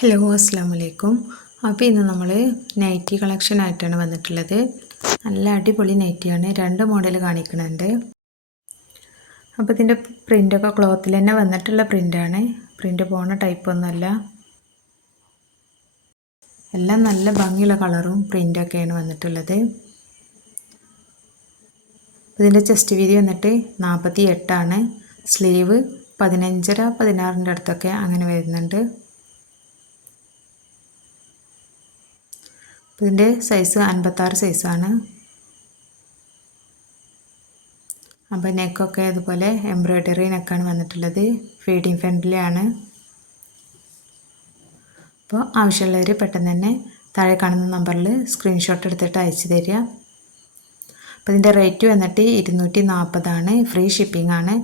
Hello അസ്സാം വലൈക്കും അപ്പോൾ ഇന്ന് നമ്മൾ നൈറ്റി കളക്ഷൻ ആയിട്ടാണ് വന്നിട്ടുള്ളത്. നല്ല അടിപൊളി നൈറ്റിയാണ്. രണ്ട് മോഡൽ കാണിക്കുന്നുണ്ട് അപ്പോൾ ഇതിന്റെ പ്രിന്റൊക്കെ ക്ലോത്തിൽ തന്നെ വന്നിട്ടുള്ള പ്രിന്റാണ് പ്രിന്റ് പോണ ടൈപ്പൊന്നുമല്ല എല്ലാം നല്ല ഭംഗിയുള്ള കളറും പ്രിന്റൊക്കെയാണ് വന്നിട്ടുള്ളത്. ഇതിന്റെ ചെസ്റ്റ് വീതി വന്നിട്ട് നാൽപ്പത്തി എട്ടാണ് സ്ലീവ് പതിനഞ്ചര പതിനാറിന്റെ അടുത്തൊക്കെ അങ്ങനെ വരുന്നുണ്ട്. ഇതിന്റെ സൈസ് അൻപത്താറ് സൈസാണ് അപ്പോൾ നെക്കൊക്കെ അതുപോലെ എംബ്രോയ്ഡറി നെക്കാണ് വന്നിട്ടുള്ളത്. ഫീഡിങ് ഫ്രണ്ട്ലിയാണ് അപ്പോൾ ആവശ്യമുള്ളവർ പെട്ടെന്ന് തന്നെ താഴെ കാണുന്ന നമ്പറിൽ സ്ക്രീൻഷോട്ട് എടുത്തിട്ട് അയച്ചു തരിക. അപ്പോൾ ഇതിന്റെ റേറ്റ് വന്നിട്ട് ഇരുന്നൂറ്റി നാൽപ്പതാണ് ഫ്രീ ഷിപ്പിംഗ് ആണ്.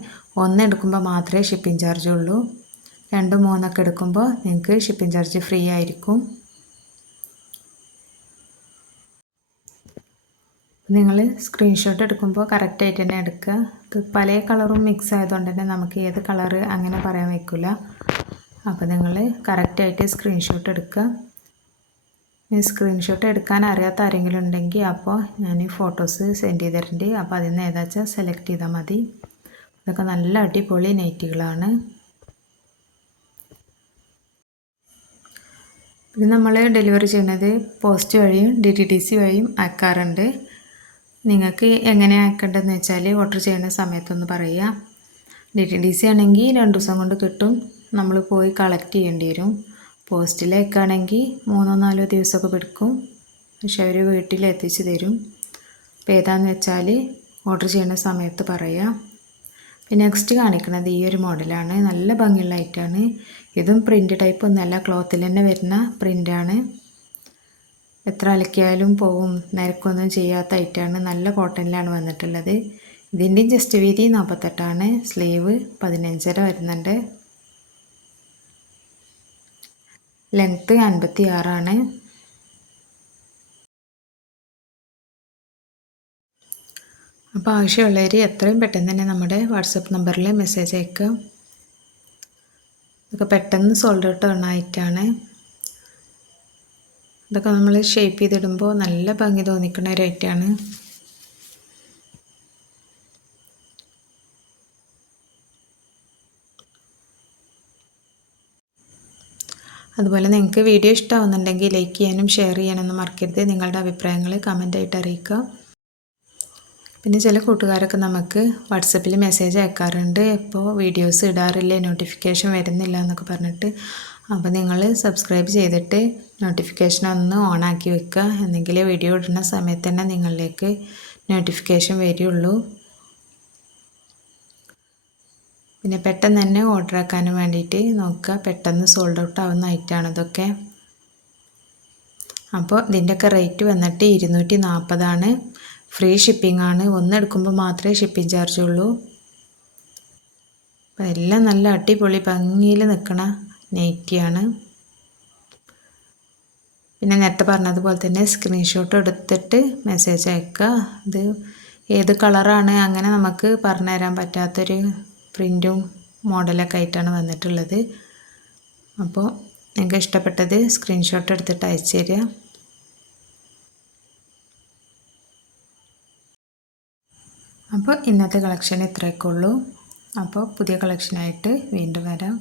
ഒന്ന് എടുക്കുമ്പോൾ മാത്രമേ ഷിപ്പിംഗ് ചാർജ് ഉള്ളൂ. രണ്ട് മൂന്നൊക്കെ എടുക്കുമ്പോൾ നിങ്ങൾക്ക് ഷിപ്പിംഗ് ചാർജ് ഫ്രീ ആയിരിക്കും. നിങ്ങൾ സ്ക്രീൻഷോട്ട് എടുക്കുമ്പോൾ കറക്റ്റായിട്ട് തന്നെ എടുക്കുക ഇത് പല കളറും മിക്സ് ആയതുകൊണ്ട് തന്നെ നമുക്ക് ഏത് കളറ് അങ്ങനെ പറയാൻ വയ്ക്കില്ല അപ്പോൾ നിങ്ങൾ കറക്റ്റായിട്ട് സ്ക്രീൻഷോട്ട് എടുക്കുക സ്ക്രീൻഷോട്ട് എടുക്കാൻ അറിയാത്ത ആരെങ്കിലും ഉണ്ടെങ്കിൽ അപ്പോൾ ഞാൻ ഈ ഫോട്ടോസ് സെൻഡ് ചെയ്തിട്ടുണ്ട്. അപ്പോൾ അതിൽ നിന്ന് ഏതാച്ചാൽ സെലക്ട് ചെയ്താൽ മതി. ഇതൊക്കെ നല്ല അടിപൊളി നൈറ്റുകളാണ് ഇത് നമ്മൾ ഡെലിവറി ചെയ്യുന്നത് പോസ്റ്റ് വഴിയും ഡി ടി ടി സി വഴിയും അയക്കാറുണ്ട്. നിങ്ങൾക്ക് എങ്ങനെ ആക്കേണ്ടതെന്ന് വെച്ചാൽ ഓർഡർ ചെയ്യുന്ന സമയത്തൊന്ന് പറയുക. ഡി ടി ഡി സി ആണെങ്കിൽ രണ്ട് ദിവസം കൊണ്ട് കിട്ടും. നമ്മൾ പോയി കളക്ട് ചെയ്യേണ്ടി വരും. പോസ്റ്റിലേക്കാണെങ്കിൽ മൂന്നോ നാലോ ദിവസമൊക്കെ പിടിക്കും. പക്ഷെ അവർ വീട്ടിൽ എത്തിച്ചു തരും. അപ്പോൾ ഏതാണെന്ന് വെച്ചാൽ ഓർഡർ ചെയ്യുന്ന സമയത്ത് പറയുക. പിന്നെ നെക്സ്റ്റ് കാണിക്കുന്നത് ഈ ഒരു മോഡലാണ്. നല്ല ഭംഗിയുള്ള ഐറ്റമാണ് ഇതും പ്രിന്റ് ടൈപ്പ് ഒന്നല്ല ക്ലോത്തിൽ തന്നെ വരുന്ന പ്രിന്റാണ് എത്ര അലക്കിയാലും പോവും. നിരക്കൊന്നും ചെയ്യാത്ത ഐറ്റാണ്. നല്ല കോട്ടണിലാണ് വന്നിട്ടുള്ളത്. ഇതിന്റെയും ജസ്റ്റ് വീതി നാൽപ്പത്തെട്ടാണ്. സ്ലീവ് പതിനഞ്ചര വരുന്നുണ്ട്. ലെങ്ത്ത് അൻപത്തി ആറാണ് അപ്പോൾ ആവശ്യമുള്ളവർ എത്രയും പെട്ടെന്ന് തന്നെ നമ്മുടെ വാട്സപ്പ് നമ്പറിൽ മെസ്സേജ് അയക്കുക. ഇതൊക്കെ പെട്ടെന്ന് സോൾഡ് ഔട്ട് ആയിട്ടാണ്. ഇതൊക്കെ നമ്മൾ ഷേപ്പ് ചെയ്തിടുമ്പോൾ നല്ല ഭംഗി തോന്നിക്കുന്ന ഒരു ഐറ്റമാണ്. അതുപോലെ നിങ്ങൾക്ക് വീഡിയോ ഇഷ്ടമാവുന്നുണ്ടെങ്കിൽ ലൈക്ക് ചെയ്യാനും ഷെയർ ചെയ്യാനൊന്നും മറക്കരുത്. നിങ്ങളുടെ അഭിപ്രായങ്ങൾ കമന്റായിട്ട് അറിയിക്കുക. പിന്നെ ചില കൂട്ടുകാരൊക്കെ നമുക്ക് വാട്സപ്പിൽ മെസ്സേജ് അയക്കാറുണ്ട്. ഇപ്പോൾ വീഡിയോസ് ഇടാറില്ല നോട്ടിഫിക്കേഷൻ വരുന്നില്ല എന്നൊക്കെ പറഞ്ഞിട്ട്. അപ്പോൾ നിങ്ങൾ സബ്സ്ക്രൈബ് ചെയ്തിട്ട് നോട്ടിഫിക്കേഷൻ ഒന്ന് ആക്കി വെക്കുക എന്നെങ്കിലേ വീഡിയോ ഇടുന്ന സമയത്ത് തന്നെ നിങ്ങളിലേക്ക് നോട്ടിഫിക്കേഷൻ വരികയുള്ളൂ. പിന്നെ പെട്ടെന്ന് തന്നെ ഓർഡർ ആക്കാനും വേണ്ടിയിട്ട് നോക്കുക പെട്ടെന്ന് സോൾഡ് ഔട്ട് ആവുന്ന ഐറ്റമാണ് ഇതൊക്കെ. അപ്പോൾ ഇതിന്റെയൊക്കെ റേറ്റ് വന്നിട്ട് ഇരുന്നൂറ്റി നാൽപ്പതാണ് ഫ്രീ ഷിപ്പിംഗ് ആണ്. ഒന്നെടുക്കുമ്പോൾ മാത്രമേ ഷിപ്പിംഗ് ചാർജ് ഉള്ളൂ. അപ്പോൾ എല്ലാം നല്ല അടിപൊളി ഭംഗിയിൽ നിൽക്കണ നെയ്റ്റിയാണ് പിന്നെ നേരത്തെ പറഞ്ഞതുപോലെ തന്നെ സ്ക്രീൻഷോട്ട് എടുത്തിട്ട് മെസ്സേജ് അയക്കുക. ഇത് ഏത് കളറാണ് അങ്ങനെ നമുക്ക് പറഞ്ഞു തരാൻ പറ്റാത്തൊരു പ്രിന്റും മോഡലൊക്കെ ആയിട്ടാണ് വന്നിട്ടുള്ളത്. അപ്പോൾ നിങ്ങൾക്ക് ഇഷ്ടപ്പെട്ടത് സ്ക്രീൻഷോട്ട് എടുത്തിട്ട് അയച്ചു തരിക. അപ്പോൾ ഇന്നത്തെ കളക്ഷൻ ഇത്രയൊക്കെ ഉള്ളൂ. അപ്പോൾ പുതിയ കളക്ഷനായിട്ട് വീണ്ടും വരാം.